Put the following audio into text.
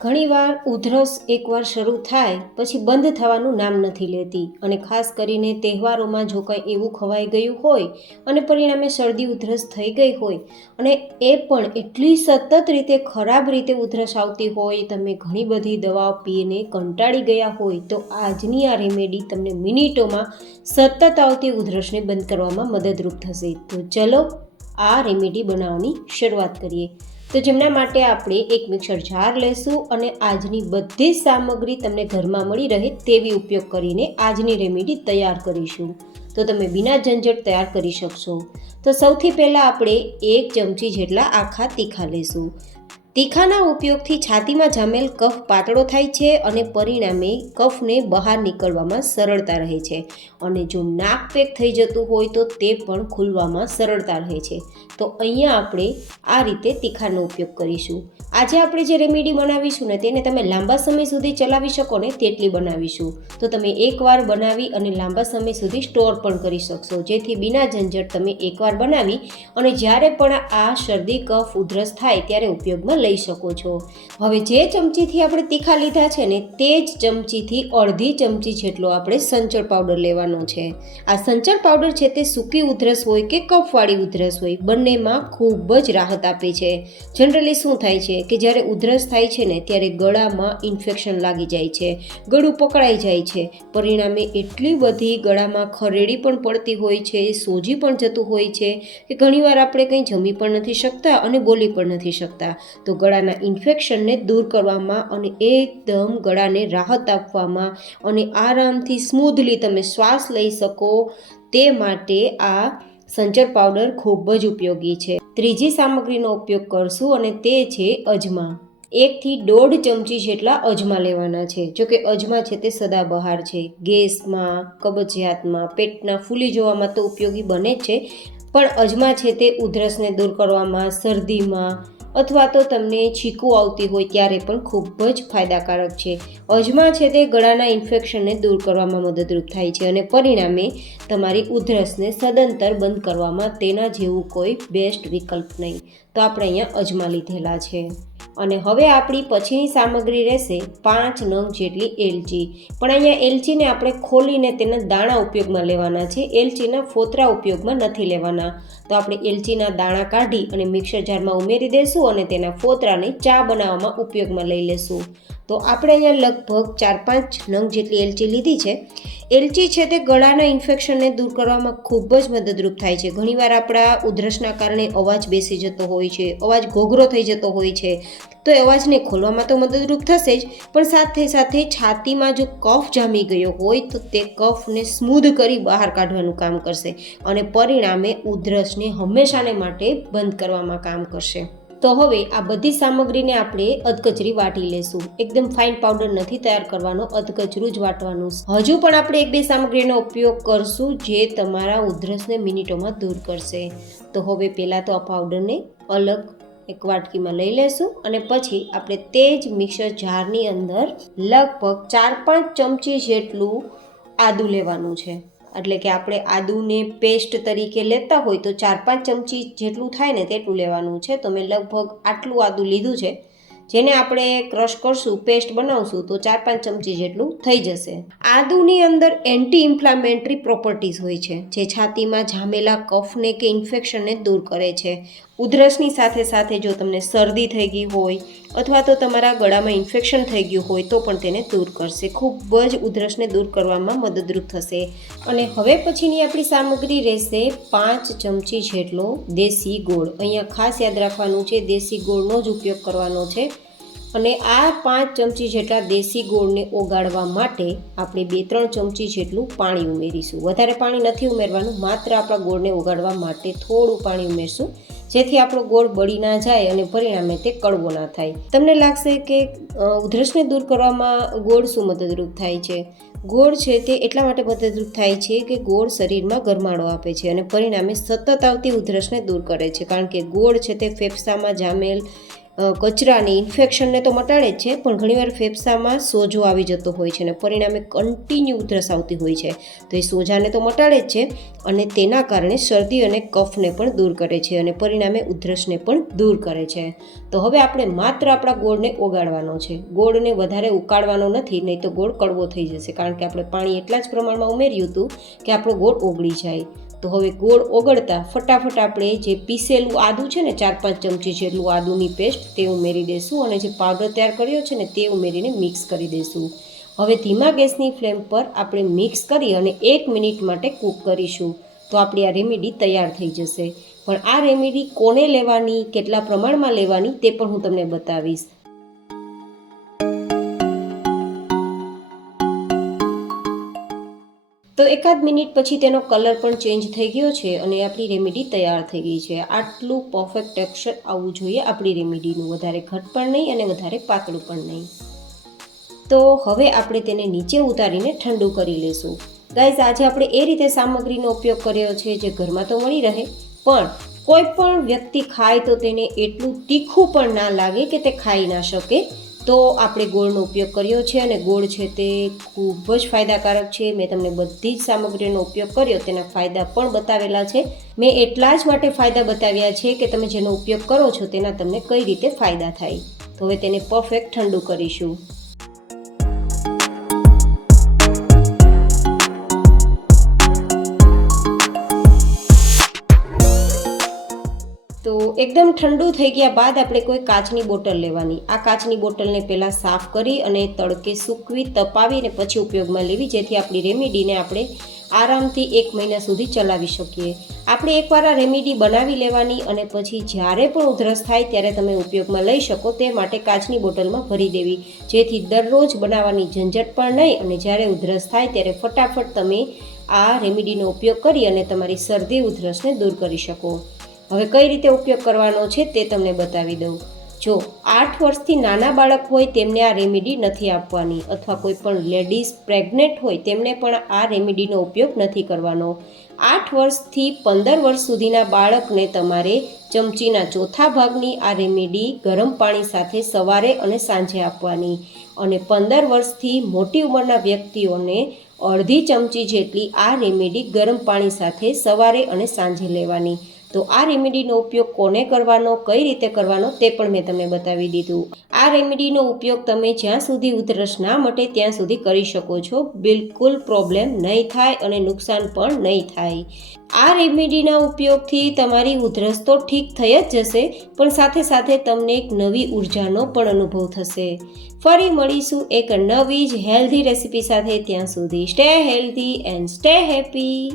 ઘણીવાર ઉધરસ એકવાર શરૂ થાય પછી બંધ થવાનું નામ નથી લેતી અને ખાસ કરીને તહેવારોમાં જો કંઈ એવું ખવાઈ ગયું હોય અને પરિણામે શરદી ઉધરસ થઈ ગઈ હોય અને એ પણ એટલી સતત રીતે ખરાબ રીતે ઉધરસ આવતી હોય, તમે ઘણી બધી દવાઓ પીને કંટાળી ગયા હોય તો આજની આ રેમેડી તમને મિનિટોમાં સતત આવતી ઉધરસને બંધ કરવામાં મદદરૂપ થશે. તો ચલો આ રેમેડી બનાવવાની શરૂઆત કરીએ. તો જેમના માટે આપણે એક મિક્સર જાર લેશું અને આજની બધી જ સામગ્રી તમને ઘરમાં મળી રહે તેવી ઉપયોગ કરીને આજની રેમેડી તૈયાર કરીશું. તો તમે બિના ઝંઝટ તૈયાર કરી શકશો. તો સૌથી પહેલાં આપણે 1 ચમચી જેટલા આખા તીખા લેશું. તીખાના ઉપયોગથી છાતીમાં જામેલ કફ પાતળો થાય છે અને પરિણામે કફને બહાર નીકળવામાં સરળતા રહે છે અને જો નાક પેક થઈ જતું હોય તો તે પણ ખુલવામાં સરળતા રહે છે. તો અહીંયા આપણે આ રીતે તીખાનો ઉપયોગ કરીશું. આજે આપણે જે રેમેડી બનાવીશું ને તેને તમે લાંબા સમય સુધી ચલાવી શકો ને તેટલી બનાવીશું. તો તમે એકવાર બનાવી અને લાંબા સમય સુધી સ્ટોર પણ કરી શકશો, જેથી બિના ઝંઝટ તમે એકવાર બનાવી અને જ્યારે પણ આ શરદી કફ ઉધરસ થાય ત્યારે ઉપયોગમાં લઈ શકો છો. હવે જે ચમચીથી આપણે તીખા લીધા છે ને તે જ ચમચીથી અડધી ચમચી જેટલો આપણે સંચળ પાવડર લેવાનો છે. આ સંચળ પાવડર છે તે સૂકી ઉધરસ હોય કે કફવાળી ઉધરસ હોય બંનેમાં ખૂબ જ રાહત આપે છે. જનરલી શું થાય છે કે જ્યારે ઉધરસ થાય છે ને ત્યારે ગળામાં ઇન્ફેક્શન લાગી જાય છે, ગળું પકડાઈ જાય છે, પરિણામે એટલી બધી ગળામાં ખરેડી પણ પડતી હોય છે, સોજી પણ જતું હોય છે કે ઘણીવાર આપણે કંઈ જમી પણ નથી શકતા અને બોલી પણ નથી શકતા. તો ગળાના ઇન્ફેક્શનને દૂર કરવામાં અને એકદમ ગળાને રાહત આપવામાં અને આરામથી સ્મૂધલી તમે શ્વાસ લઈ શકો તે માટે આ સંચળ પાવડર ખૂબ જ ઉપયોગી છે. ત્રીજી સામગ્રીનો ઉપયોગ કરશું અને તે છે અજમા. 1 થી 1.5 ચમચી જેટલા અજમા લેવાના છે. જોકે અજમા છે તે સદાબહાર છે, ગેસમાં, કબજિયાતમાં, પેટના ફૂલી જવામાં તો ઉપયોગી બને જ છે, પણ અજમા છે તે ઉધરસને દૂર કરવામાં, શરદીમાં અથવા તો તમને છીંકું આવતી હોય ત્યારે પણ ખૂબ જ ફાયદાકારક છે. અજમા છે તે ગળાના ઇન્ફેક્શનને દૂર કરવામાં મદદરૂપ થાય છે અને પરિણામે તમારી ઉધરસને સદંતર બંધ કરવામાં તેના જેવું કોઈ બેસ્ટ વિકલ્પ નહીં. તો આપણે અહીંયા અજમા લીધેલા છે. અને હવે આપણી પછીની સામગ્રી રહેશે 5 નંગ જેટલી એલચી. પણ અહીંયા એલચીને આપણે ખોલીને તેના દાણા ઉપયોગમાં લેવાના છે, એલચીના ફોતરા ઉપયોગમાં નથી લેવાના. તો આપણે એલચીના દાણા કાઢી અને મિક્સર જારમાં ઉમેરી દઈશું અને તેના ફોતરાને ચા બનાવવામાં ઉપયોગમાં લઈ લેશું. તો આપણે અહીંયા લગભગ 4-5 નંગ જેટલી એલચી લીધી છે. એલચી છે તે ગળાના ઇન્ફેક્શનને દૂર કરવામાં ખૂબ જ મદદરૂપ થાય છે. ઘણીવાર આપણા ઉધરસના કારણે અવાજ બેસી જતો હોય છે, અવાજ ઘોઘરો થઈ જતો હોય છે, તો એ અવાજને ખોલવામાં તો મદદરૂપ થશે જ, પણ સાથે સાથે છાતીમાં જો કફ જામી ગયો હોય તો તે કફને સ્મૂધ કરી બહાર કાઢવાનું કામ કરશે અને પરિણામે ઉધરસને હંમેશાને માટે બંધ કરવામાં કામ કરશે. તો હવે આ બધી સામગ્રીને આપણે અધકચરી વાટી લેશું. એકદમ ફાઇન પાવડર નથી તૈયાર કરવાનો, અધકચરું જ વાટવાનું. હજુ પણ આપણે 1-2 સામગ્રીનો ઉપયોગ કરશું જે તમારા ઉધરસને મિનિટોમાં દૂર કરશે. તો હવે પહેલાં તો આ પાવડરને અલગ એક વાટકીમાં લઈ લેશું અને પછી આપણે તે જ મિક્સર જારની અંદર લગભગ 4-5 ચમચી જેટલું આદું લેવાનું છે. એટલે કે આપણે આદુને પેસ્ટ તરીકે લેતા હોય તો 4-5 ચમચી જેટલું થાય ને તેટલું લેવાનું છે. તો મેં લગભગ આટલું આદું લીધું છે, જેને આપણે ક્રશ કરશું, પેસ્ટ બનાવશું તો 4-5 ચમચી જેટલું થઈ જશે. આદુની અંદર એન્ટી ઇન્ફ્લામેટરી પ્રોપર્ટીઝ હોય છે જે છાતીમાં જામેલા કફને કે ઇન્ફેક્શનને દૂર કરે છે. ઉધરસની સાથે સાથે જો તમને શરદી થઈ ગઈ હોય અથવા તો તમારા ગળામાં ઇન્ફેક્શન થઈ ગયું હોય તો પણ તેને દૂર કરશે, ખૂબ જ ઉધરસને દૂર કરવામાં મદદરૂપ થશે. અને હવે પછીની આપણી સામગ્રી રહેશે 5 ચમચી જેટલો દેશી ગોળ. અહીંયા ખાસ યાદ રાખવાનું છે દેશી ગોળનો જ ઉપયોગ કરવાનો છે. અને આ 5 ચમચી જેટલા દેશી ગોળને ઓગાળવા માટે આપણે 2-3 ચમચી જેટલું પાણી ઉમેરીશું. વધારે પાણી નથી ઉમેરવાનું, માત્ર આપણા ગોળને ઓગાળવા માટે થોડું પાણી ઉમેરશું, જેથી આપણો ગોળ બળી ના જાય અને પરિણામે તે કડવો ના થાય. તમને લાગશે કે ઉધરસને દૂર કરવામાં ગોળ શું મદદરૂપ થાય છે? ગોળ છે તે એટલા માટે મદદરૂપ થાય છે કે ગોળ શરીરમાં ગરમાળો આપે છે અને પરિણામે સતત આવતી ઉધરસને દૂર કરે છે. કારણ કે ગોળ છે તે ફેફસામાં જામેલ કચરાને ઇન્ફેક્શનને તો મટાડે જ છે, પણ ઘણીવાર ફેફસામાં સોજો આવી જતો હોય છે અને પરિણામે કન્ટિન્યુ ઉધરસ આવતી હોય છે. તો એ સોજાને તો મટાડે જ છે અને તેના કારણે શરદી અને કફને પણ દૂર કરે છે અને પરિણામે ઉધરસને પણ દૂર કરે છે. તો હવે આપણે માત્ર આપણા ગોળને ઓગાળવાનો છે. ગોળને વધારે ઉકાળવાનો નથી, નહીં તો ગોળ કડવો થઈ જશે, કારણ કે આપણે પાણી એટલા જ પ્રમાણમાં ઉમેર્યું હતું કે આપણો ગોળ ઓગળી જાય. તો હવે ગોળ ઓગળતા ફટાફટ આપણે જે પીસેલું આદું છે ને 4-5 ચમચી જેટલું આદુની પેસ્ટ તે ઉમેરી દઈશું અને જે પાવડર તૈયાર કર્યો છે ને તે ઉમેરીને મિક્સ કરી દઈશું. હવે ધીમા ગેસની ફ્લેમ પર આપણે મિક્સ કરી અને 1 મિનિટ માટે કૂક કરીશું. તો આપણી આ રેમેડી તૈયાર થઈ જશે. પણ આ રેમેડી કોને લેવાની, કેટલા પ્રમાણમાં લેવાની તે પણ હું તમને બતાવીશ. તો 1 મિનિટ પછી તેનો કલર પણ ચેન્જ થઈ ગયો છે અને આપણી રેમેડી તૈયાર થઈ ગઈ છે. આટલું પરફેક્ટ ટેક્સચર આવવું જોઈએ આપણી રેમેડીનું, વધારે ઘટ પણ નહીં અને વધારે પાતળું પણ નહીં. તો હવે આપણે તેને નીચે ઉતારીને ઠંડુ કરી લેશું. ગાઈઝ, આજે આપણે એ રીતે સામગ્રીનો ઉપયોગ કર્યો છે જે ઘરમાં તો મળી રહે, પણ કોઈ પણ વ્યક્તિ ખાય તો તેને એટલું તીખું પણ ના લાગે કે તે ખાઈ ના શકે. તો આપણે ગોળનો ઉપયોગ કર્યો છે અને ગોળ છે તે ખૂબ જ ફાયદાકારક છે. મેં તમને બધી જ સામગ્રીનો ઉપયોગ કર્યો, તેના ફાયદા પણ બતાવેલા છે. મેં એટલા જ માટે ફાયદા બતાવ્યા છે કે તમે જેનો ઉપયોગ કરો છો તેના તમને કઈ રીતે ફાયદા થાય. તો હવે તેને પરફેક્ટ ઠંડુ કરીશું. તો એકદમ ઠંડુ થઈ ગયા બાદ આપણે કોઈ કાચની બોટલ લેવાની. આ કાચની બોટલને પહેલાં સાફ કરી અને તડકે સૂકવી તપાવીને પછી ઉપયોગમાં લેવી, જેથી આપણી રેમેડીને આપણે આરામથી 1 મહિના સુધી ચલાવી શકીએ. આપણે એકવાર આ રેમેડી બનાવી લેવાની અને પછી જ્યારે પણ ઉધરસ થાય ત્યારે તમે ઉપયોગમાં લઈ શકો તે માટે કાચની બોટલમાં ભરી દેવી, જેથી દરરોજ બનાવવાની ઝંઝટ પણ નહીં અને જ્યારે ઉધરસ થાય ત્યારે ફટાફટ તમે આ રેમેડીનો ઉપયોગ કરી અને તમારી શરદી ઉધરસને દૂર કરી શકો. હવે કઈ રીતે ઉપયોગ કરવાનો છે તે તમને બતાવી દઉં. જો 8 વર્ષથી નાના બાળક હોય તેમને આ રેમેડી નથી આપવાની, અથવા કોઈ પણ લેડીઝ પ્રેગ્નેન્ટ હોય તેમને પણ આ રેમેડીનો ઉપયોગ નથી કરવાનો. 8 વર્ષથી 15 વર્ષ સુધીના બાળકને તમારે ચમચીના ચોથા ભાગની આ રેમેડી ગરમ પાણી સાથે સવારે અને સાંજે આપવાની, અને 15 વર્ષથી મોટી ઉંમરના વ્યક્તિઓને અડધી ચમચી જેટલી આ રેમેડી ગરમ પાણી સાથે સવારે અને સાંજે લેવાની. તો આ રેમેડીનો ઉપયોગ કોને કરવાનો, કઈ રીતે કરવાનો તે પણ મેં તમને બતાવી દીધું. આ રેમેડીનો ઉપયોગ તમે જ્યાં સુધી ઉધરસ ના મટે ત્યાં સુધી કરી શકો છો. બિલકુલ પ્રોબ્લેમ નહીં થાય અને નુકસાન પણ નહીં થાય. આ રેમેડીના ઉપયોગથી તમારી ઉધરસ તો ઠીક થઈ જ જશે, પણ સાથે સાથે તમને એક નવી ઉર્જાનો પણ અનુભવ થશે. ફરી મળીશું એક નવી જ હેલ્ધી રેસીપી સાથે. ત્યાં સુધી stay healthy and stay happy.